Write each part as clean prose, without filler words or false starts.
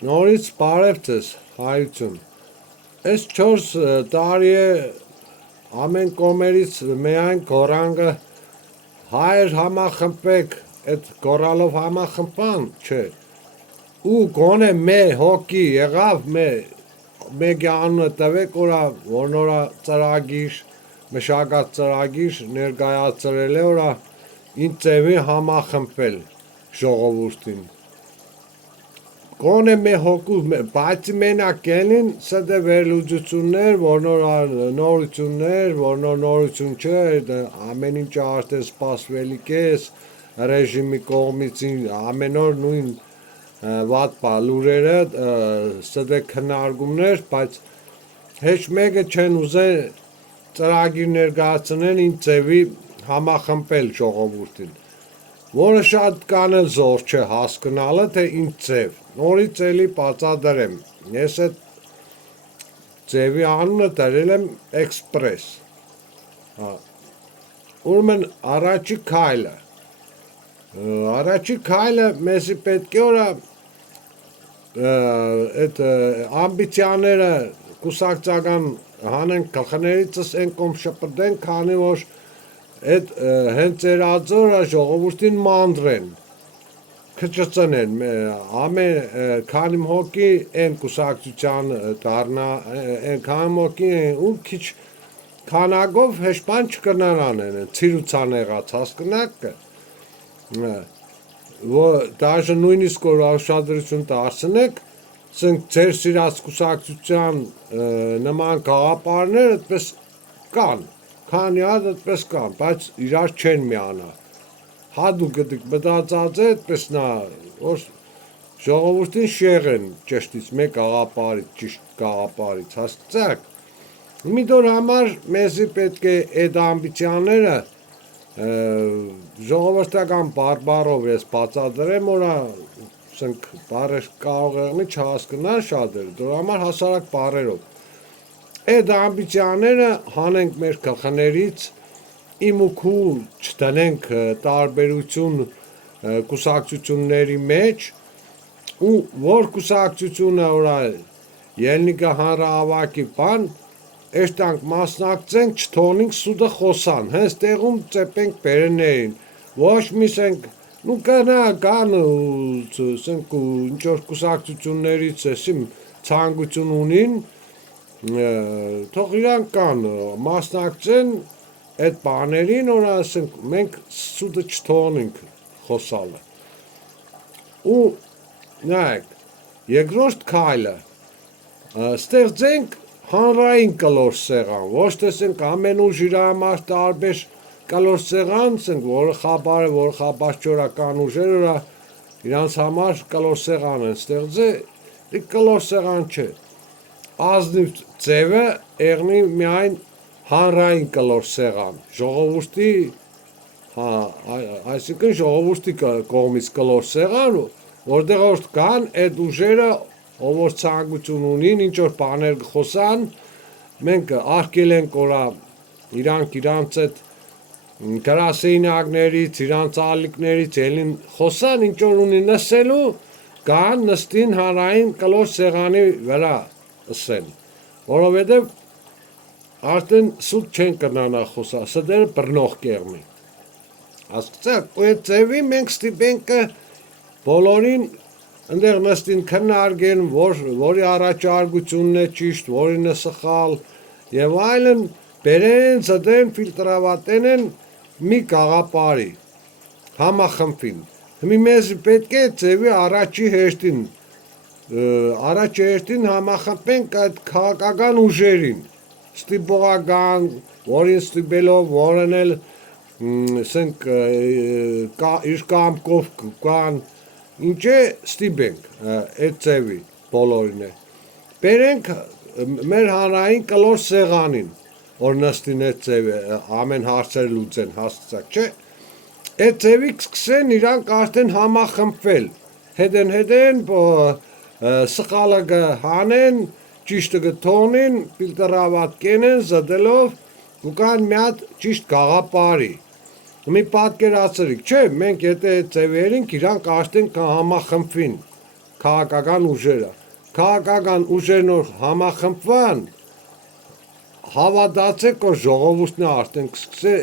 Նորից բարև ձեզ, հայություն։ Այս 4 տարի է ամեն կողմերից միայն գոռանգը հայեր համախմբեք, այդ գոռալով համախմբան, չէ։ Ու գոնե մեր հոգի եղավ մեկ անունը տվեք, որ նորա ծրագիր, մշակած ծրագիր ներկայացրել է, ինձ ձևի համախմբել ժողովուրդին։ Գոնե մեր հոգու, բայց մենակ կենին սա վերլուծություններ, որ նորություններ, որ նորություն չէ, ամեն ինչ արդեն սպասվելիք է, ռեժիմի կողմից ամեն օր նույն վատ լուրերը, սա քննարկումներ, բայց հեչ մեկը չեն ուզել ծրագիր ներկայացնել ինձ ձևի համախմբել ժողովուրդին, որը շատ կան զոր չէ հասկանալը, թե ինձ ձև, նորից էլի բացատրեմ, ես այդ ձևի անունը դրել եմ էքսպրես, ուրեմն առաջի քայլը մեզի պետք է այդ ամբիցիաները կուսակցական հանենք գլխներիցս են կողմ շպրտենք, քանի որ այդ հենց ձեր ածորը ժողովուրդին մանրեն, քչծնեն, քանի հոգի են կուսակցության դառնա, քանի հոգի ու քիչ քանակով հեշտան չկնանան, ցիրուցան եղած հասկնակ, որ դաժե նույնիսկ որ ուշադրություն դարձնեք, ձեր սիրած կուսակցության նման գաղափարներ այդպես կան, քանի հատ այդպես կան, բայց իրար չեն միանա, հադուկ գտիք մտածած է այդպես որ ժողովուրդին շեղեն ճշտից մեկ գաղափարից, ճիշտ գաղափարից, հասկացաք, մի դոր համար մեզի պետք է այդ ամբիցիաները ժողովրդական բարբառով ես բացատրեմ, սենք բարեր կարող եղնի չհասկնան շատերը, դոր համար հասարակ բարերով։ Այդ ամբիցիաները հանենք մեր գլխներից, իմ ու քու չտնենք տարբերություն կուսակցությունների մեջ, ու որ կուսակցությունը ելնիկը հանրահավաքի բան, էշտանք մասնակցենք, չթողնենք սուդը խոսան, հենց տեղում ծեպենք բերեներին, ոչ մի սենք, կան ինչ-որ կուսակցություններից ցանկություն ունին, թող իրանք կան, մասնակցեն այդ բաներին, որ ասենք մենք սուդը չթողնենք խոսալը։ Ու նայեք, երկրորդ քայլը ստեղծենք հանրային կլոր սեղան, ոչ թե ասենք ամեն ուժ իր համար տարբեր կլոր սեղան, որը խաբար է, որը խաբաշճորական ուժեր, իրանց համար կլոր սեղան են ստեղծել, կլոր սեղան չէ, ազնիվ ձևը եղնի միայն հանրային կլոր սեղան, ժողովուրդի, այսինքն ժողովուրդի կողմից կլոր սեղան, որտեղ որ կան այդ ուժերը, ով որ ցանկություն ունին, ինչ որ բաներ խոսան, մենք արկել ենք իրանց այդ գրասենյակներից, իրանց ալիքներից ելին խոսան, ինչ որ ունի նսելու, կան նստին հանրային կլոր սեղանի վրա ասեն, որովհետև արդեն սուտ չեն կնանա խոսալ, սա դերը բռնող կեղմի։ Հասկացաք, ու այդ ձևի մենք ստիպենք բոլորին ընդեղ նստին քննարկեն, որի առաջարկությունն է ճիշտ, որին է սխալ, եւ այլն, բերեն, ծդեն, ֆիլտրավատեն մի գաղափարի, համախմբին։ Հիմի մեզ պետք է ձևի առաջի հերթին համախմբենք այդ քաղաքական ուժերին, ստիպողական, որին ստիպելով, որն էլ իր կամքով կան, ինչ է ստիպենք այդ ձևի բոլորին է։ Բերենք մեր հանրային կլոր սեղանին, որ նստին այդ ձևի, ամեն հարցեր լուծեն, հասկացաք, չէ։ Այդ ձևի սկսեն իրանք արդեն համախմբվել, հետեն սխալը հանեն, ճիշտը գթողնին, ֆիլտրավատ կենեն, զդելով ու կան մի հատ ճիշտ գաղափարի։ Մի պատկերացրիք, չէ, մենք եթե ձևերինք իրանք արդեն կհամախմբվին, քաղաքական ուժերը։ Քաղաքական ուժերն որ համախմբվան, հավատացեք, որ ժողովուրդն արդեն կսկսե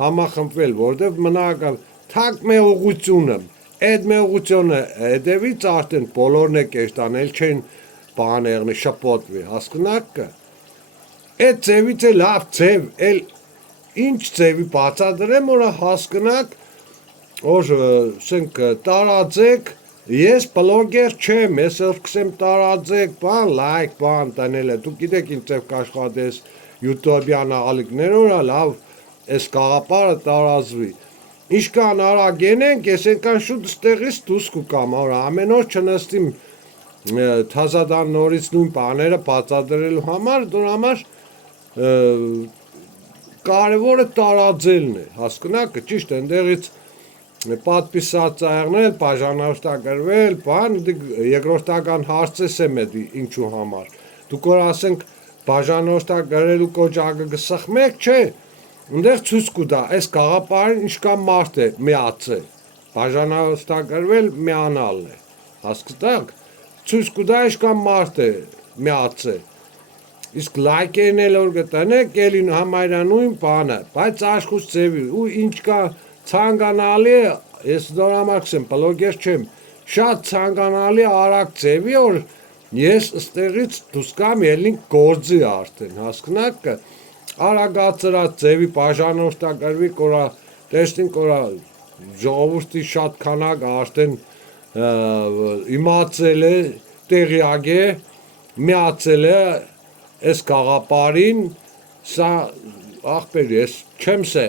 համախմբվել, որտեղ մնական թակ մեղուղությունը, այդ մեղուղությունը հետևից արդեն բոլորն է կերտանել չեն բաներնի շփոթվի, հասկնաք։ Այդ ձևից է լավ ձև, էլ ինչ ձևի բացատրեմ, որ հասկնաք, որ ասենք տարածեք, ես բլոգեր չեմ, ես սկսեմ տարածեք, բան, լայք, բան տնելը, դուք գիտեք ինչ ձև կաշխատես յուտուբյան ալիքներով, լավ, այս կաղապարը տարածվի։ Ինչքան արագ ենենք, ես ենքան շուտ ստեղից դուս կուկամ, որ ամեն օր չնստիմ թազադան նորից նույն բաները բացատրելու համար, դուր համար կարևորը տարածելն է, հասկնաք, ճիշտ ընդեղից պատպիսածայեղնել, բաժանաշտագրվել, բան, երկրորդական հարցես եմ էդի ինչու համար։ Դուք որ ասենք բաժանաշտագրելու կոճակը գսխմեք, չէ, ընդեղ ցույց կուտա, այս կաղապարին ինչքան մարդ է միացել, բաժանաշտագրվել միանալն է, հասկնաք, ցույց կուտա ինչքան մարդ է միացել։ Իսկ լայքերն էլ որ գտնեք, ելին համայրանույն բանը, բայց աշխուժ ձևի, ու ինչ կա ցանկանալի է, ես նորամարքս եմ, բլոգեր չեմ, շատ ցանկանալի արագ ձևի, որ ես ստեղից դուս կամ ելին գործի արդեն, հասկնաք, արագացրած ձևի բաժանորդագրվի կորա, տեսնին կորա ժողովուրդի շատ քանակ արդեն իմացել է, տեղյակ է, միացել է այս կաղապարին, սա աղբեր ես չեմ սե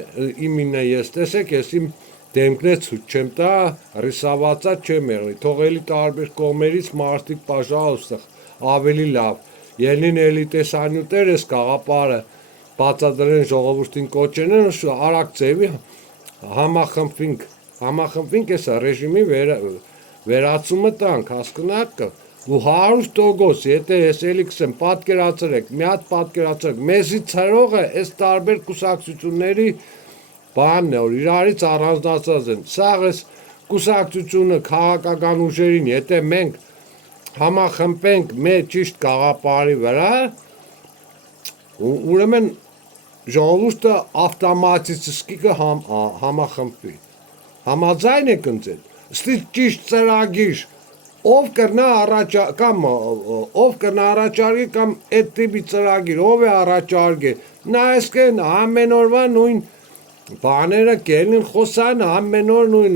իմինը ես տեսեք, ես իմ դեմքն է ցույց չեմ տա, ռիսավացա չեմ եղնի, թողելի տարբեր կողմերից մարդիկ պաժալուստը ավելի լավ, ելին էլի տեսանյութեր ես կաղապարը բացատրեն ժողովուրդին կոչենեն, արագ ձևի համախմբվինք ես ռեժիմի վերացումը տանք, հասկնաք, ու 100%, եթե ես էլի կսեմ, պատկերացրեք, մի հատ պատկերացրեք, մեզի ծրողը այս տարբեր կուսակցությունների բանն է, որ իրարից առանձնացած են, սաղ ես կուսակցությունը քաղաքական ուժերին, եթե մենք համախմբենք մեր ճիշտ կաղապարի վրա, ուրեմն ժողովուրդը ավտոմատически համախմբվի, համաձայն եք ընձել, ստի ճիշտ ծրագիր, ով կրնա առաջարկի կամ այդ տիպի ծրագիր, ով է առաջարկի, նա այսքեն ամեն օրվա նույն բաները կելին խոսան, ամեն օր նույն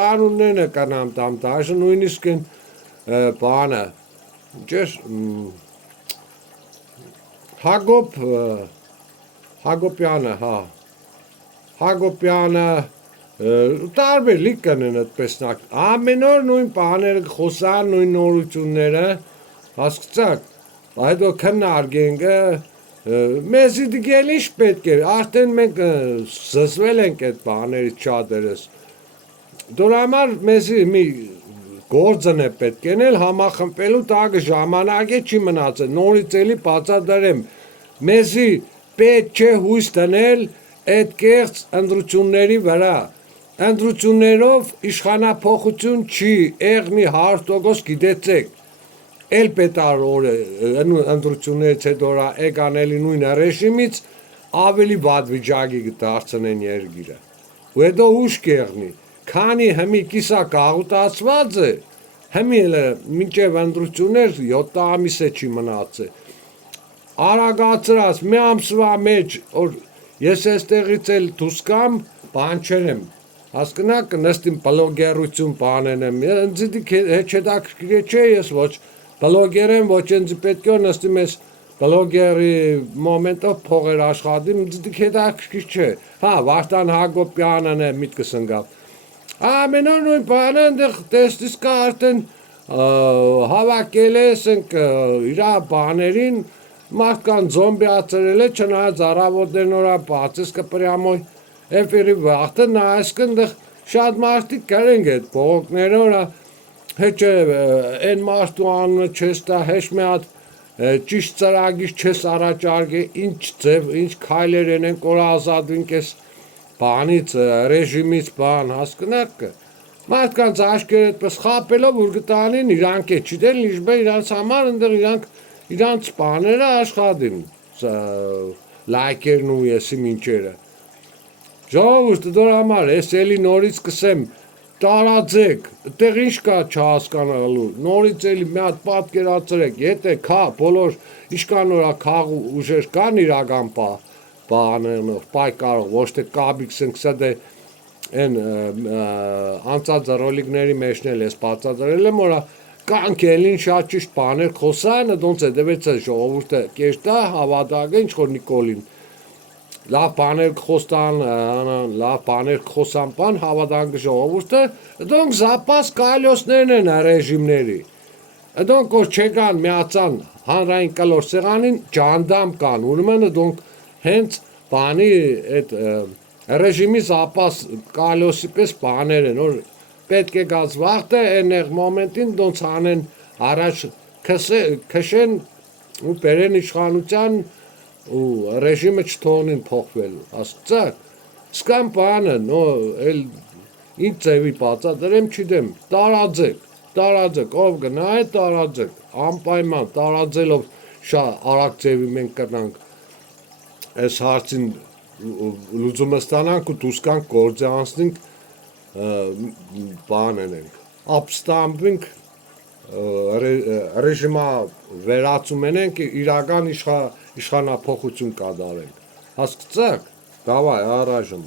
անուններն է կանամ տամ, դաշը նույնիսկ են բանը, ճեր Հագոպյանը, հա, Հագոպյանը, տարբեր լիք կնեն այդպեսնակ, ամեն օր նույն բաները խոսան, նույն նորությունները, հասկացաք, այդո քննարկենք, մեզի դգել ինչ պետք է, արդեն մենք զզվել ենք այդ բաներից շատերս, դուր համար մեզի մի գործն է պետք ենել, համախմբելու տակը ժամանակ է չի մնացել, նորից էլի բացատրեմ, մեզի պետք չէ հույս դնել այդ կեղծ ընտրությունների վրա, ընտրություններով իշխանափոխություն չի, եղնի 100% գիտեցեք, էլ պետար օրը ընտրություններից հետո եկանելի նույն ռեժիմից ավելի վատ վիճակի դարձնեն երկիրը, ու հետո ուշ կեղնի, քանի հմի կիսա կաղուտացված է, հմի մինչև ընտրություններ 7 ամիս է չի մնացել, արագացրած մի ամսվա մեջ, որ ես այստեղից էլ դուս կամ բան չերեմ, հասկնաք նստիմ բլոգերություն բանեն եմ, ինձ հետաքրքիր չէ ես ոչ բլոգեր եմ, ոչ ինձ պետք է նստիմ ես բլոգերի մոմենտով փողեր աշխատիմ, ինձ հետաքրքիր չէ, հա, Վարդան Հակոբյանն է միտքս ընկավ, ամեն օր նույն բանը ընդեղ տեսնիս կա արդեն հավաքել ես իրա բաներին, մարդկան զոմբիացրել է, չնայած առավոտներն օրա բացես կպրյամոյ Էվերի վաղթը նայսկ ընդեղ շատ մարդիկ կրենք այդ բողոքները որա հեչ են մարդու անունը չես տա, հեչ մի հատ ճիշտ ծրագիր չես առաջարկե, ինչ ձև, ինչ քայլեր են որ ազատվինք ես բանից, ռեժիմից բան, հասկնաք, Մարդկանց աչքերը այդպես խապելով որ գտանին իրանք է չդել իժբե իրանց համար ընդեղ իրանց բաները աշխատին լայքերն ու եսի մինչերը ժողովուրդը դրա համար ես էլի նորից կսեմ տարածեք այդտեղ ինչ կա չհասկանալու նորից էլի մի հատ պատկերացրեք եթե քա բոլոր ինչքան որա քաղ ուժեր կան իրական բաներնով պայքարող ոչ թե կաբիքսենք սա դե են անցած ռոլիկների մեջն էլ ես բացատրել եմ որա կանք էլին շատ ճիշտ բաներ խոսան դոնց է դեպից է ժողովուրդը կերտա հավատակը ինչ որ Նիկոլին լավ բաներ խոստան լավ բաներ խոսան բան հավատանք ժողովուրդը դոնք զապաս կալյոսներն են ռեժիմների դոնք որ չեկան միացան հանրային կլոր սեղանին ջանդամ կան ուրեմն դոնք հենց բանի այդ ռեժիմի զապաս կալյոսի պես բաներ են որ պետք է գած վաղտը այնեղ մոմենտին դոնց անեն առաջ քշեն ու բերեն իշխանության ու ռեժիմը չթողնին փոխվելու հասկացա սկամ բանը նո էլ ինչ ձևի բացատրեմ չդեմ տարածեք ով գնա է տարածեք անպայման տարածելով շատ արագ ձևի մենք կնանք այս հարցին լուծումը ստանանք ու դուրս գանք գործի անցնենք բան ենք ապստամբենք ռեժիմա վերացում ենք իրական իշխանափոխություն կատարենք հասկացաք դավայ առայժմ